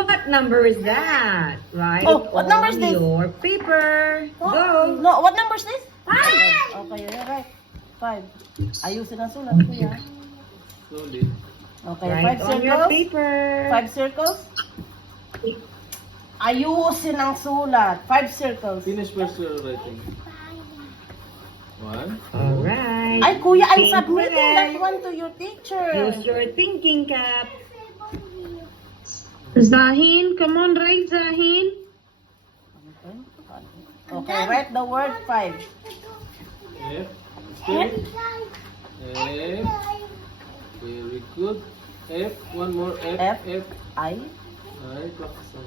What number is that? Write Oh, what number is on this? your paper. Go. No, what number is this? 5. Okay, you're right. 5. Ayusin ang sulat, kuya. Slowly. Okay, Write 5 on your circles. paper. 5 circles. Ayusin ang sulat. 5 circles. Finish first your writing. 1. Alright. Ay, kuya, I'm Think submitting that correct. one to your teacher. Use your thinking cap. Zahin, come on, write Zahin. Okay, write the word 5. F. Still. F. Very good. F. One more F. F. F. I. I. Practice on.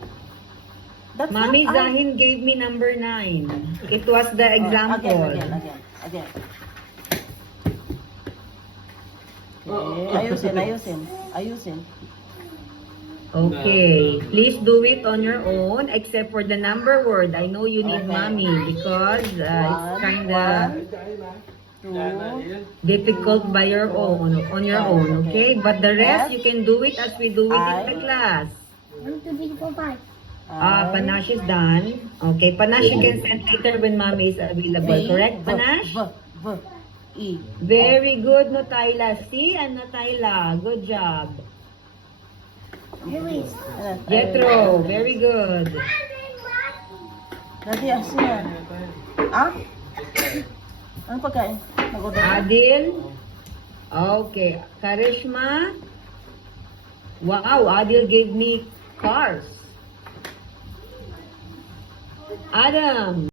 That's Mommy not I. Zahin gave me number 9. It was the example. Again. Okay, ayusin. Okay, please do it on your own except for the number word. I know you need Okay. mommy because it's kind of 2. difficult by your own, on your own, okay? But the rest, you can do it as we do it in the class. 1, 2, 3, 4, 5. Panache is done. Okay, Panache you can send later when mommy is available, correct, Panache? V. E. Very good, Notayla. See, and Notayla, good job. Luis. Jethro, very good. Dati, asin. Ano pagkain? Adil. Okay. Karishma. Wow, Adil gave me cars. Adam.